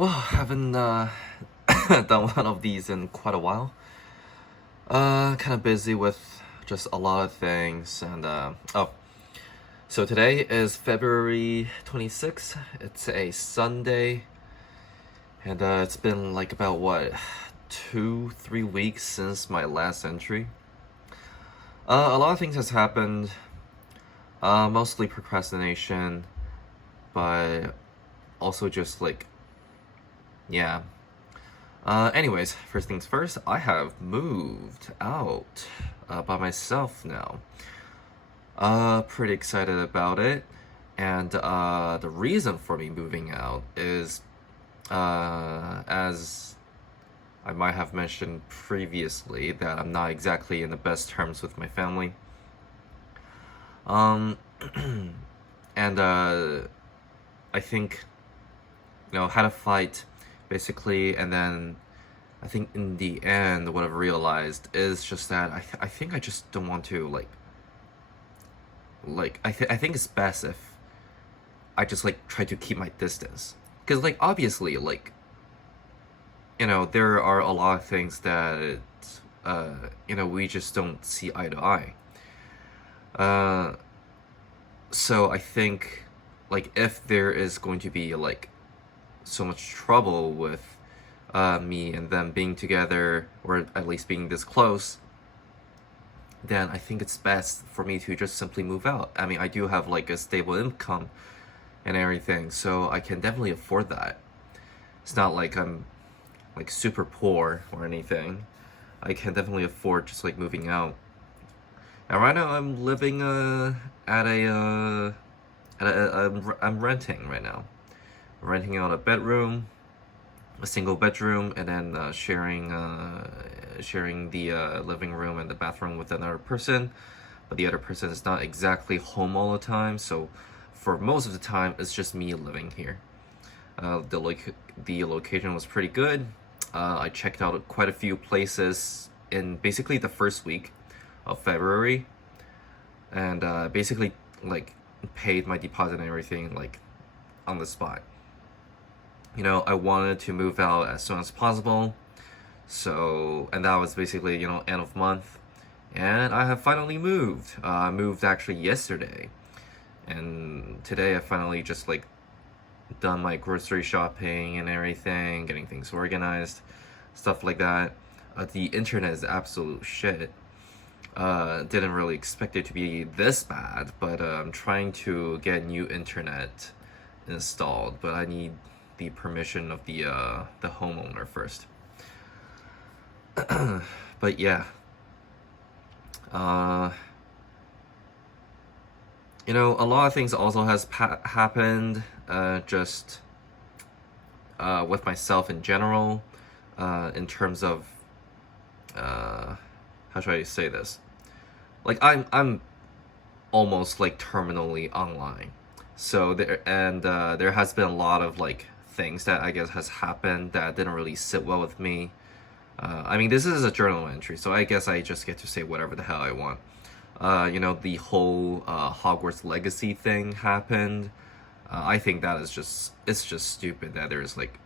Well, haven't done one of these in quite a while. Kind of busy with just a lot of things, and so today is February 26th. It's a Sunday, and it's been like about what 2-3 weeks since my last entry. A lot of things has happened. Mostly procrastination, but also just like yeah. Anyways, first things first, I have moved out by myself now. Pretty excited about it. And the reason for me moving out is, as I might have mentioned previously, that I'm not exactly in the best terms with my family. Um, and I think, had a fight basically, and then I think in the end, what I've realized is just that I think I just don't want to I think it's best if I just like try to keep my distance, because like obviously there are a lot of things that we just don't see eye to eye. Uh, so I think like if there is going to be like so much trouble with me and them being together, or at least being this close, then I think it's best for me to just simply move out. I mean, I do have like a stable income and everything, so I can definitely afford that. It's not like I'm like super poor or anything. I can definitely afford just like moving out. And right now I'm living I'm renting right now. Renting out a bedroom, a single bedroom, and then sharing the living room and the bathroom with another person. But the other person is not exactly home all the time, so for most of the time it's just me living here. The location was pretty good. I checked out quite a few places in basically the first week of February, and basically like paid my deposit and everything like on the spot. I wanted to move out as soon as possible. So, and that was basically, end of month. And I have finally moved. I moved actually yesterday. And today I finally just like done my grocery shopping and everything, getting things organized, stuff like that. The internet is absolute shit. Didn't really expect it to be this bad, but I'm trying to get new internet installed, but I need the permission of the homeowner first. But yeah, a lot of things also has happened. Just with myself in general, in terms of how should I say this? Like I'm almost like terminally online. So there has been a lot of like things that I guess has happened that didn't really sit well with me. I mean, this is a journal entry, so I guess I just get to say whatever the hell I want. The whole Hogwarts Legacy thing happened. I think that is it's just stupid that there's like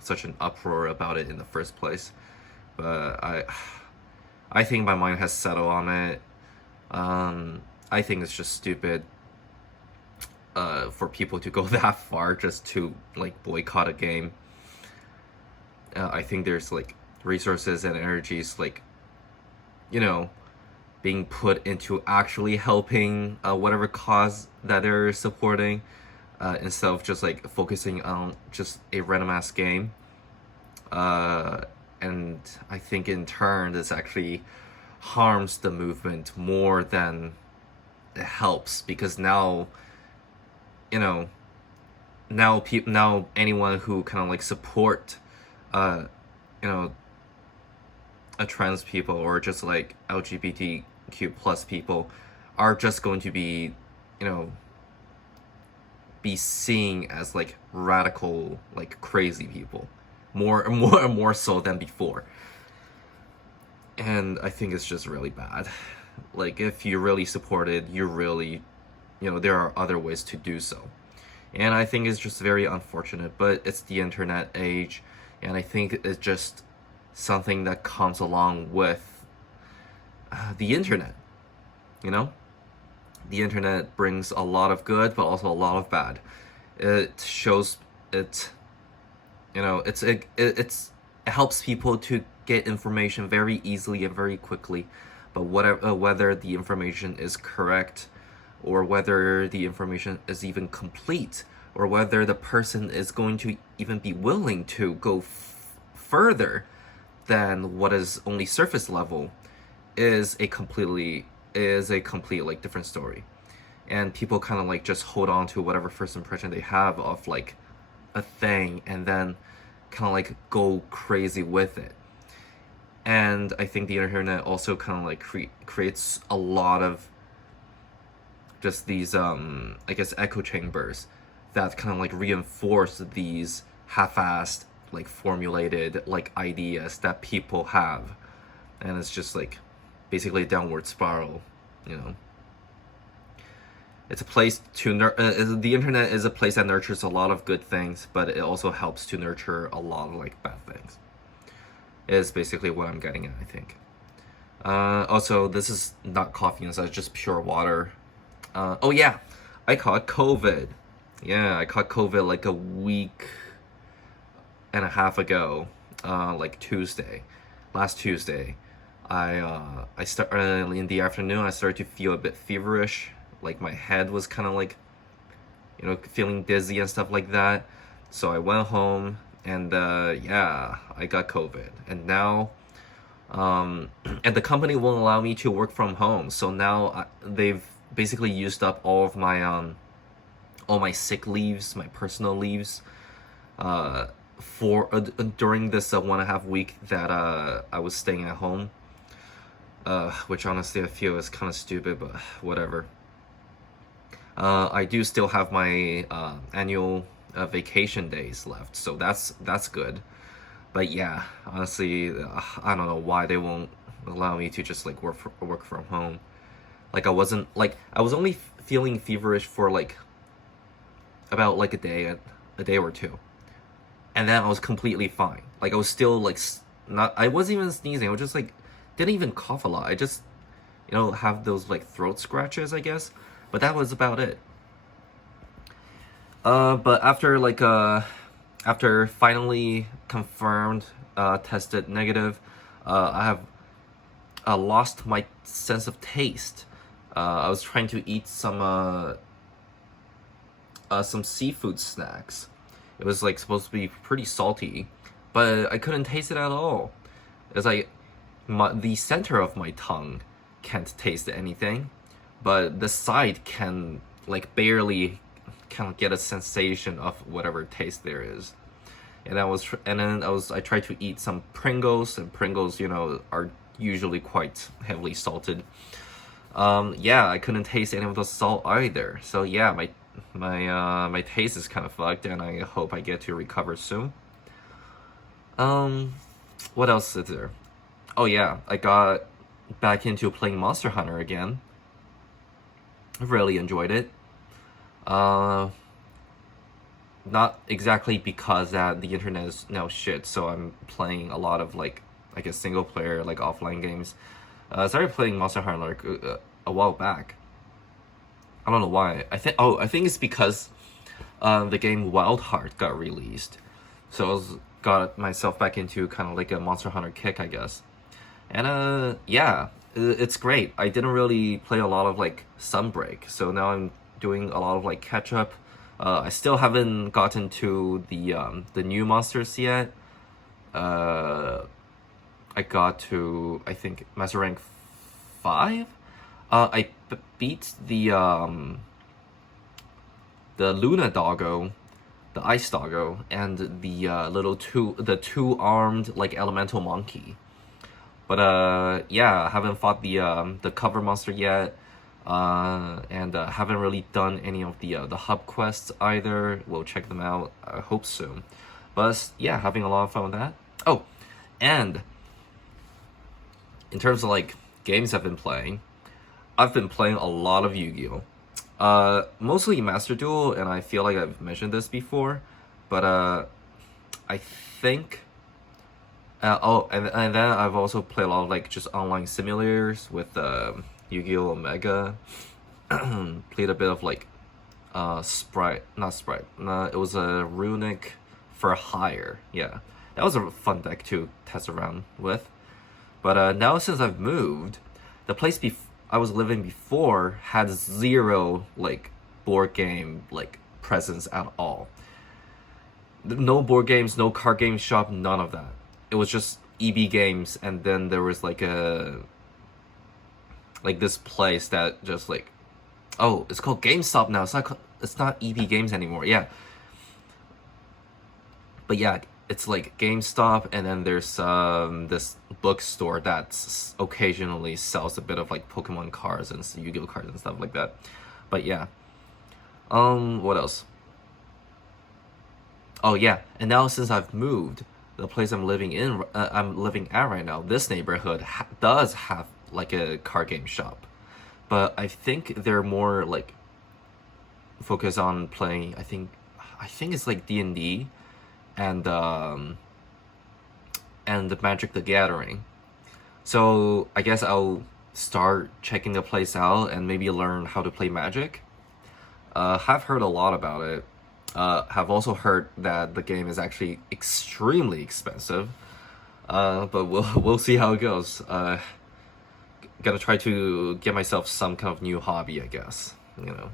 such an uproar about it in the first place. But I think my mind has settled on it. I think it's just stupid for people to go that far just to like boycott a game. I think there's like resources and energies like being put into actually helping whatever cause that they're supporting, instead of just like focusing on just a random ass game. And I think in turn this actually harms the movement more than it helps, because now now anyone who kind of like support you know a trans people or just like LGBTQ plus people are just going to be be seen as like radical, like crazy people, more so than before. And I think it's just really bad. Like if you really support it, you really there are other ways to do so. And I think it's just very unfortunate, but it's the internet age, and I think it's just something that comes along with the internet, you know? The internet brings a lot of good, but also a lot of bad. It shows it, it helps people to get information very easily and very quickly, but whether the information is correct, or whether the information is even complete, or whether the person is going to even be willing to go further than what is only surface level, is a complete like different story. And people kind of like just hold on to whatever first impression they have of like a thing, and then kind of like go crazy with it. And I think the internet also kind of like creates a lot of just these I guess echo chambers that kind of like reinforce these half-assed like formulated like ideas that people have. And it's just like basically a downward spiral, you know. It's a place to the internet is a place that nurtures a lot of good things, but it also helps to nurture a lot of like bad things. Is basically what I'm getting at, I think. Also, this is not coffee inside, it's just pure water. Oh yeah, I caught COVID. Yeah, I caught COVID like a week and a half ago, like last Tuesday. I start in the afternoon. I started to feel a bit feverish, like my head was kind of like, feeling dizzy and stuff like that. So I went home, and yeah, I got COVID, and now, and the company won't allow me to work from home. So now they've basically used up all my sick leaves, my personal leaves, for during this 1.5 week that I was staying at home. Which honestly I feel is kind of stupid, but whatever. I do still have my annual vacation days left, so that's good. But yeah, honestly, I don't know why they won't allow me to just like work from home. Like I was only feeling feverish for like about like a day or two, and then I was completely fine. Like I was still like not. I wasn't even sneezing. I was just like didn't even cough a lot. I just have those like throat scratches, I guess. But that was about it. But after finally confirmed, tested negative, I have lost my sense of taste. I was trying to eat some seafood snacks. It was like supposed to be pretty salty, but I couldn't taste it at all. It's like the center of my tongue can't taste anything, but the side can like barely kind of get a sensation of whatever taste there is. And I tried to eat some Pringles, and Pringles, are usually quite heavily salted. Yeah, I couldn't taste any of the salt either. So yeah, my taste is kind of fucked, and I hope I get to recover soon. What else is there? Oh yeah, I got back into playing Monster Hunter again. I really enjoyed it. Not exactly because that the internet is now shit, so I'm playing a lot of like, I guess, single player like offline games. I started playing Monster Hunter like a while back. I don't know why. I think it's because the game Wild Heart got released, so got myself back into kind of like a Monster Hunter kick, I guess. And yeah, it's great. I didn't really play a lot of like Sunbreak, so now I'm doing a lot of like catch up. I still haven't gotten to the new monsters yet. I got to, I think, Master Rank 5. I beat the Luna Doggo, the Ice Doggo, and the two-armed like elemental monkey. But yeah, I haven't fought the cover monster yet. And haven't really done any of the hub quests either. We'll check them out, I hope soon. But yeah, having a lot of fun with that. Oh, and in terms of like games I've been playing a lot of Yu-Gi-Oh. Mostly Master Duel, and I feel like I've mentioned this before, but I think. And then I've also played a lot of like just online simulators with Yu-Gi-Oh! Omega. Played a bit of like Sprite, not Sprite. No, it was a Runic for Hire. Yeah, that was a fun deck to test around with. But now since I've moved, the place I was living before had zero like board game like presence at all. No board games, no card game shop, none of that. It was just EB games, and then there was like this place that just like, oh, it's called GameStop now. It's not EB Games anymore. Yeah, but yeah, it's like GameStop, and then there's this bookstore that occasionally sells a bit of like Pokemon cards and Yu-Gi-Oh cards and stuff like that. But yeah, what else? Oh yeah, and now since I've moved, the place I'm living at right now, this neighborhood does have like a card game shop, but I think they're more like focused on playing. I think it's like D&D and the Magic the Gathering. So I guess I'll start checking the place out and maybe learn how to play Magic. Have heard a lot about it. Have also heard that the game is actually extremely expensive. But we'll see how it goes. Gotta try to get myself some kind of new hobby, I guess. You know,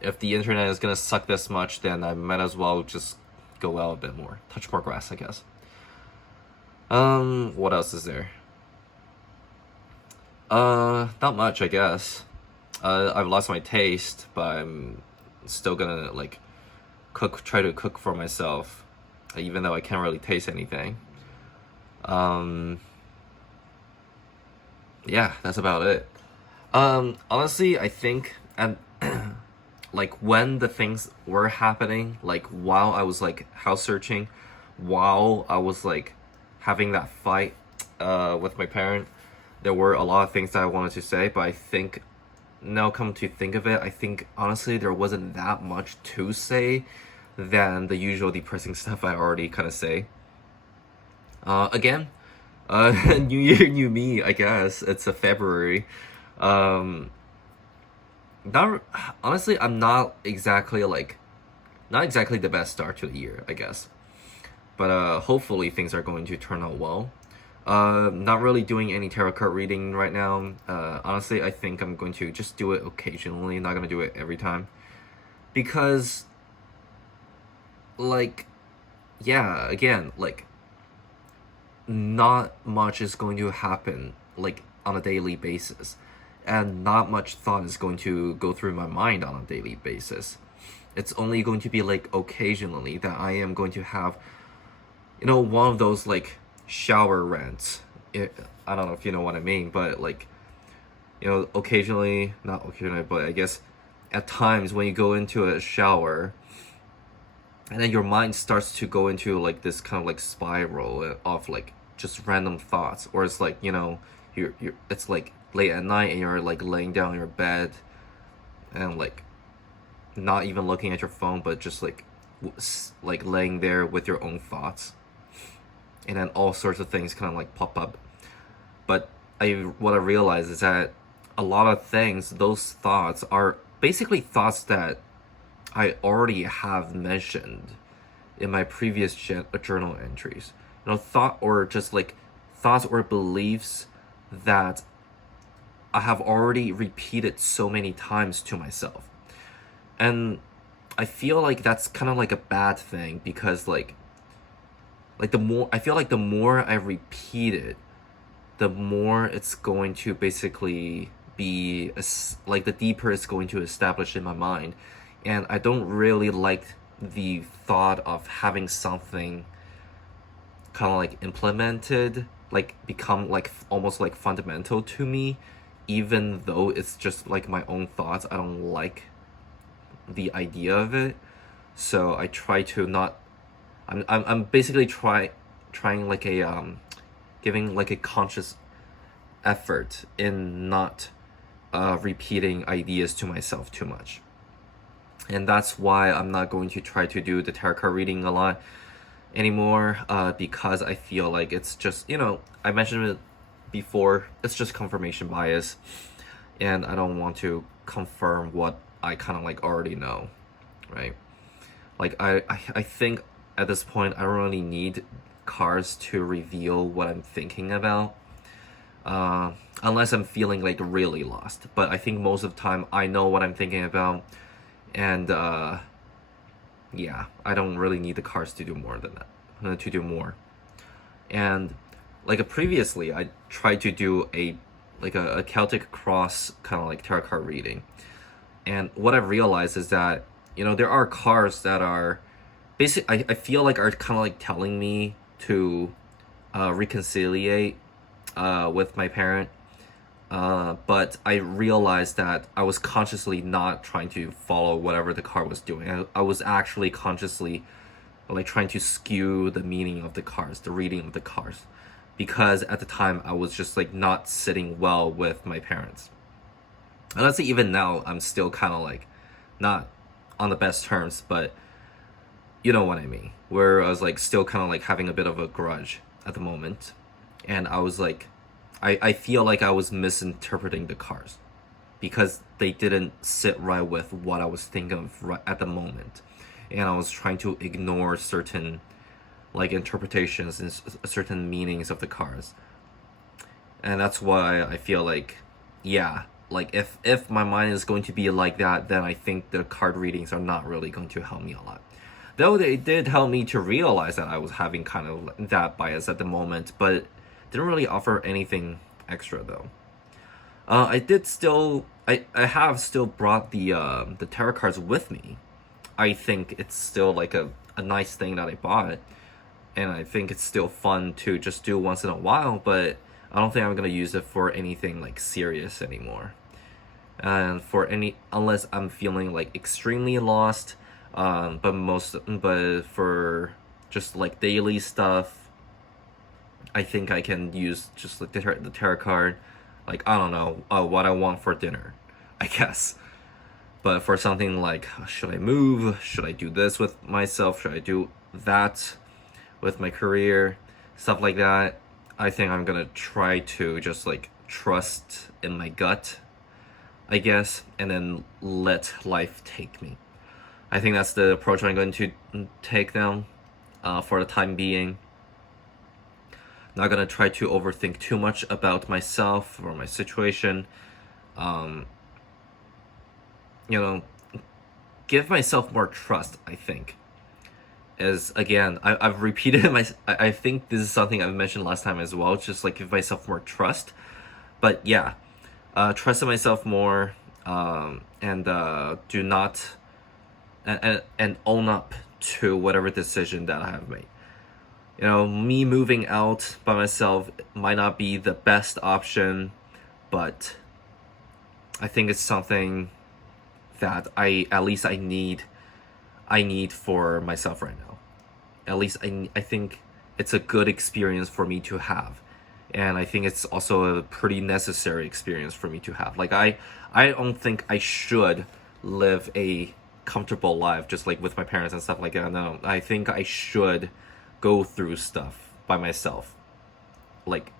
if the internet is gonna suck this much, then I might as well just go out a bit more, touch more grass, I guess. What else is there? Not much, I guess. I've lost my taste, but I'm still gonna like try to cook for myself, even though I can't really taste anything. Yeah, that's about it. Honestly, I think, and like when the things were happening, like while I was like house searching, while I was like having that fight with my parent, there were a lot of things that I wanted to say, but I think now come to think of it, I think honestly there wasn't that much to say than the usual depressing stuff I already kind of say. Again, New Year, new me. I guess it's a February. Um, not honestly, I'm not exactly the best start to the year, I guess. But hopefully things are going to turn out well. Not really doing any tarot card reading right now. Honestly, I think I'm going to just do it occasionally. Not gonna do it every time because, like, yeah, again, like, not much is going to happen like on a daily basis, and not much thought is going to go through my mind on a daily basis. It's only going to be like occasionally that I am going to have, one of those like shower rants. I don't know if you know what I mean, but like, occasionally, not occasionally, but I guess at times when you go into a shower and then your mind starts to go into like this kind of like spiral of like just random thoughts, or it's like, you're it's like late at night and you're like laying down in your bed and like not even looking at your phone, but just like like laying there with your own thoughts, and then all sorts of things kind of like pop up. But what I realize is that a lot of things, those thoughts are basically thoughts that I already have mentioned in my previous journal entries. Thoughts or beliefs that I have already repeated so many times to myself. And I feel like that's kind of like a bad thing, because the more I repeat it, the more it's going to basically be like the deeper it's going to establish in my mind. And I don't really like the thought of having something kind of like implemented, like become like almost like fundamental to me, even though it's just like my own thoughts. I don't like the idea of it, so I try to not. I'm basically trying like a giving like a conscious effort in not repeating ideas to myself too much. And that's why I'm not going to try to do the tarot card reading a lot anymore, because I feel like it's just, I mentioned it before, it's just confirmation bias, and I don't want to confirm what I kind of like already know, right? Like I think at this point I don't really need cards to reveal what I'm thinking about, unless I'm feeling like really lost. But I think most of the time I know what I'm thinking about, and yeah, I don't really need the cards to do more than that, to do more. And like previously, I tried to do a Celtic cross kind of like tarot card reading, and what I've realized is that there are cards that are basically I feel like are kind of like telling me to reconciliate with my parent. But I realized that I was consciously not trying to follow whatever the card was doing. I was actually consciously like trying to skew the meaning of the cards, the reading of the cards, because at the time I was just like not sitting well with my parents. And I'd say even now I'm still kind of like not on the best terms, but you know what I mean. Where I was like still kind of like having a bit of a grudge at the moment, and I was like, I feel like I was misinterpreting the cards because they didn't sit right with what I was thinking of right at the moment, and I was trying to ignore certain like interpretations and certain meanings of the cards. And that's why I feel like, yeah, like if my mind is going to be like that, then I think the card readings are not really going to help me a lot. Though they did help me to realize that I was having kind of that bias at the moment, but didn't really offer anything extra though. I have still brought the tarot cards with me. I think it's still like a nice thing that I bought, and I think it's still fun to just do once in a while, but I don't think I'm gonna use it for anything like serious anymore. And unless I'm feeling like extremely lost, but for just like daily stuff, I think I can use just like the tarot card, like I don't know, what I want for dinner, I guess. But for something like, should I move? Should I do this with myself? Should I do that with my career? Stuff like that. I think I'm gonna try to just like trust in my gut, I guess, and then let life take me. I think that's the approach I'm going to take now, for the time being. Not gonna try to overthink too much about myself or my situation. Give myself more trust, I think. As again, I've repeated I think this is something I've mentioned last time as well. Just like give myself more trust. But yeah, trust in myself more, and do not and own up to whatever decision that I have made. Me moving out by myself might not be the best option, but I think it's something that I need for myself right now. At least I think it's a good experience for me to have. And I think it's also a pretty necessary experience for me to have. Like I don't think I should live a comfortable life just like with my parents and stuff like that. No, I think I should go through stuff by myself, like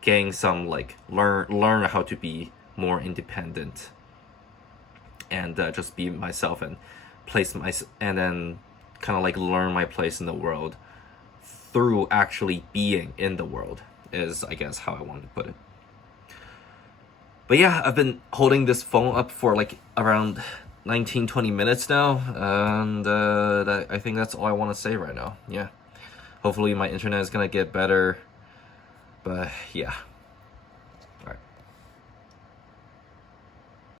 getting some like learn how to be more independent, and just be myself and and then kind of like learn my place in the world through actually being in the world, is I guess how I want to put it. But yeah, I've been holding this phone up for like around 19-20 minutes now, and I think that's all I want to say right now. Yeah, hopefully my internet is gonna get better, but yeah.